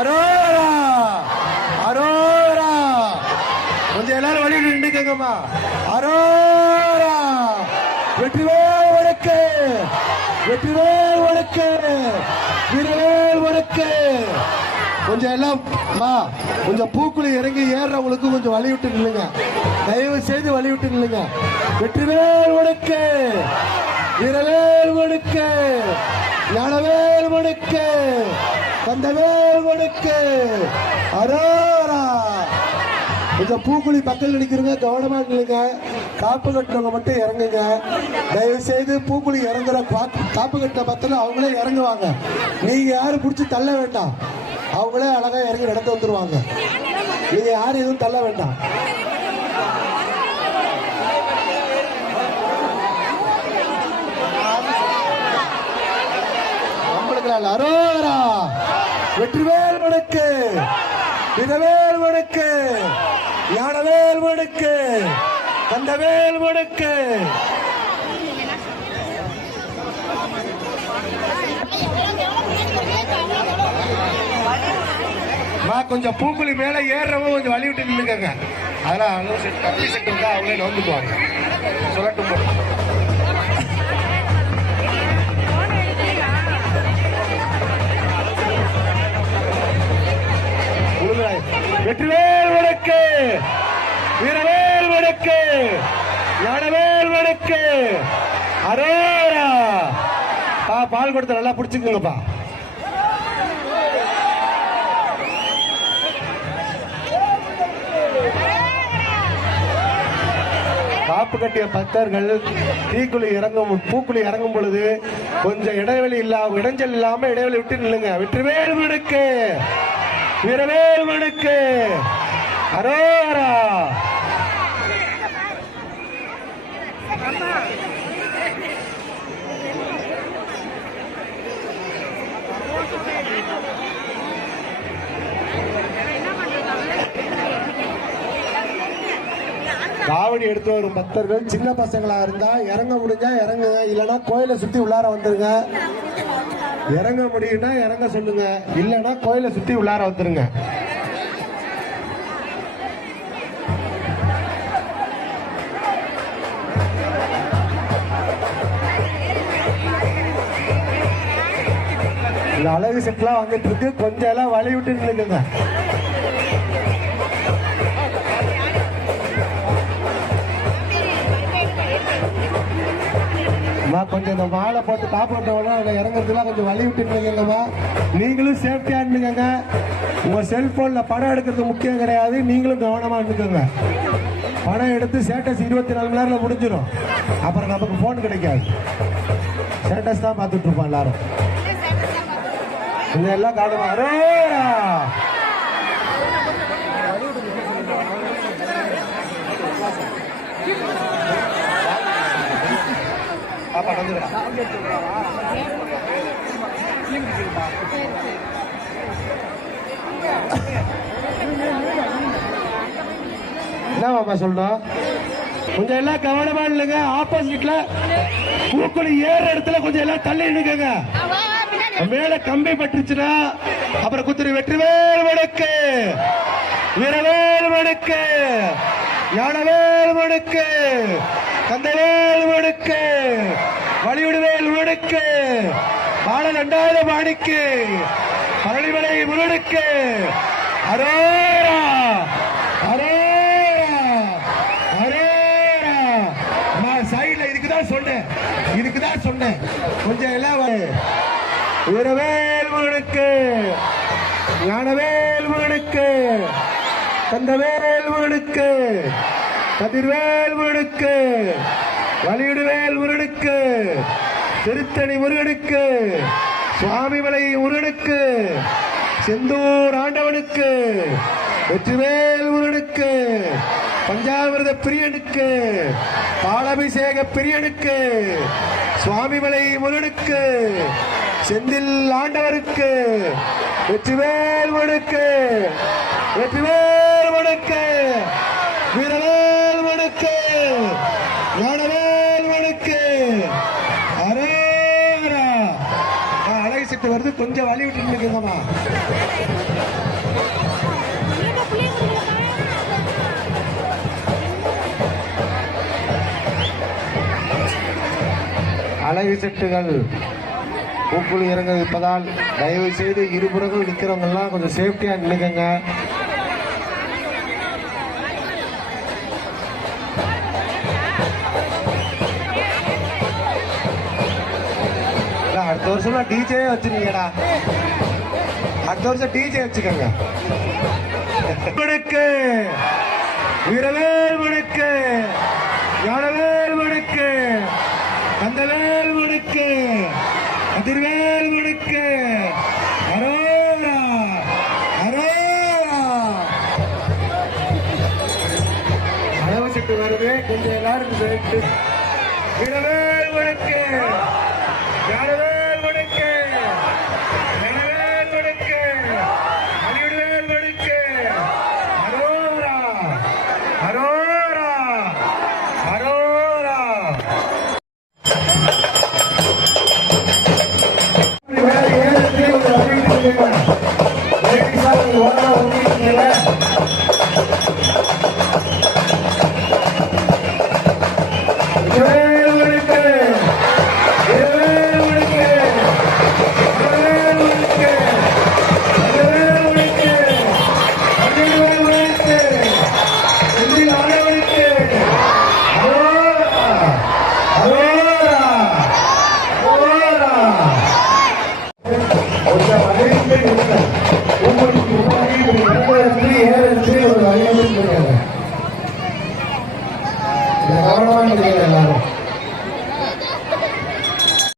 அரோரா அரோரா. கொஞ்சம் எல்லாரும் வழி நின்றுக்கங்கம்மா. அரோரா. வெற்றிவேல் வடக்கு, வெற்றிவேல் வடக்கு, வீரவேல் வடக்கு. கொஞ்சம் எல்லாம் கொஞ்சம் பூக்குழி இறங்கி ஏறுறவங்களுக்கு கொஞ்சம் வழி விட்டு நில்லுங்க. தயவு செய்து வழி விட்டு நில்லுங்க. வெற்றிவேல் வடக்கு, வீரவேல் வடக்கு, ஞானவேல் வடக்கு, கந்தவேல் வடக்கு. அரோரா. கொஞ்சம் பூக்குழி பக்கத்தில் நிற்கிறவங்க கவனமா நில்லுங்க. காப்பு கட்டுறவங்க மட்டும் இறங்குங்க. தயவு செய்து பூக்குழி இறங்குற காப்பு கட்ட பத்திரம் அவங்களே இறங்குவாங்க. நீங்க யாரும் பிடிச்சி தள்ள வேண்டாம். அவங்களே அழகா இறங்கி நடந்து வந்துருவாங்க. நீங்க யாரும் எதுவும் தள்ள வேண்டாம். அரோரா. வெற்றிவேல் வடக்கு, வீரவேல் வடக்கு, ஞானவேல் வடக்கு, கந்தவேல் வடக்கு. கொஞ்சம் பூக்குழி மேல ஏறவங்க கொஞ்சம் வழி விட்டு நின்னுக்கங்க. அதெல்லாம் கப்பி செட்டு இருந்தா அவங்களே நோந்துக்குவாங்க. சொல்லட்டும். வெற்றிவேல் வடக்கு, வீரவேல் வடக்கு, ஞானவேல் வடக்கு. அரோரா. பால் கொடுத்த நல்லா பிடிச்சுக்குங்கப்பா. காப்பு கட்டிய பக்தர்கள் தீக்குழி இறங்கும் பூக்குழி இறங்கும் பொழுது கொஞ்சம் இடைவெளி இடைஞ்சல் இல்லாம இடைவெளி விட்டு நில்லுங்க. வெற்றிவேல் வடக்கு, வீரவேல் வடக்கு. அரோரா. காவடி எடுத்து வரும் பக்தர்கள் சின்ன பசங்களா இருந்தா இறங்க முடிஞ்சா இறங்குங்க. இல்லைன்னா கோயிலை சுத்தி உள்ளார வந்துருங்க. இறங்க முடியும்னா இறங்க சொல்லுங்க. இல்லைன்னா கோயிலை சுத்தி உள்ளார வந்துருங்க. இந்த அழகு செட்லாம் வந்துட்டு இருக்கு. கொஞ்சம் எல்லாம் வழி விட்டு நின்னுக்குங்க. கொஞ்சம் இந்த மாலை போட்டு காப்பாற்றவங்க இறங்குறதுலாம் கொஞ்சம் வழி விட்டுருந்தீங்கம்மா. நீங்களும் சேஃப்டியா இருந்துக்கங்க. உங்க செல்போன்ல படம் எடுக்கிறது முக்கியம் கிடையாது. நீங்களும் கவனமா இருந்துக்கோங்க. படம் எடுத்து ஸ்டேட்டஸ் 24 மணி நேரத்தில் முடிஞ்சிடும். அப்புறம் நமக்கு போன் கிடைக்காது. ஸ்டேட்டஸ் தான் பார்த்துட்டு இருப்போம் எல்லாரும். இந்த எல்லாம் காணுமா. என்ன சொல்லணும். கொஞ்சம் எல்லாம் கவனமா இல்லைங்க. ஆப்போசிட்ல பூக்குழி ஏற இடத்துல கொஞ்சம் எல்லாம் தள்ளி நிற்குங்க. மேல கம்பி பட்டுச்சுன்னா அப்புறம் குத்துரு. வெற்றிவேல் வடக்கு, வீரவேல் வடக்கு, ஞானவேல் வடக்கு, கந்தவேல் வடக்கு, வழிவிடுவேல் வடக்கு, பாடல் 2வது பாடிக்கு, பழனிமலை முருடுக்கு. அரோரா அரோரா அரோரா. நான் சைட்ல இதுக்குதான் சொன்னேன். கொஞ்சம் எல்லாம் வீரவேல் முருடுக்கு, ஞானவேல் முருடுக்கு, கந்தவேல் முருடுக்கு, கதிர்வேல் முருடுக்கு, வழிவிடுவேல் முருடுக்கு, திருத்தணி முருகனுக்கு, சுவாமிமலை முருகனுக்கு, செந்தூர் ஆண்டவனுக்கு, வெற்றிவேல் முருகனுக்கு, பஞ்சாமிர்த பிரியனுக்கு, பாலாபிஷேக பிரியனுக்கு, சுவாமிமலை முருகனுக்கு, செந்தில் ஆண்டவருக்கு, வெற்றிவேல் முருகனுக்கு, வெற்றிவேல் முருகனுக்கு, வீரவேல் முருகனுக்கு, ஞானவேல் முருகனுக்கு. அழகு செட்டு வருது. கொஞ்சம் வழி விட்டு நிற்குங்கம்மா. அழகு செட்டுகள் பூக்குழி இறங்க இருப்பதால் தயவு செய்து இருபுறங்கள் நிற்கிறவங்க எல்லாம் கொஞ்சம் சேஃப்டியா நின்னுக்கங்க. அடுத்த வருஷம் டிஜே வச்சிருக்கீங்கடா, அடுத்த வருஷம் டிஜே வச்சுக்கோங்க. வீரவேல் முடுக்கு, யானவேல் முடுக்கு, கந்தவேல் முடுக்கு, அதிர்வேல் முடுக்கு, அரோரா அரோரா. அளவு செட்டு வருது, கொஞ்சம் எல்லாரும் வீரவேல் முடுக்கு, யானவேல் முடுக்கு, யானவேல் முடுக்கு, அடிவேல் முடுக்கு, அரோரா அரோரா அரோரா. கவனமாக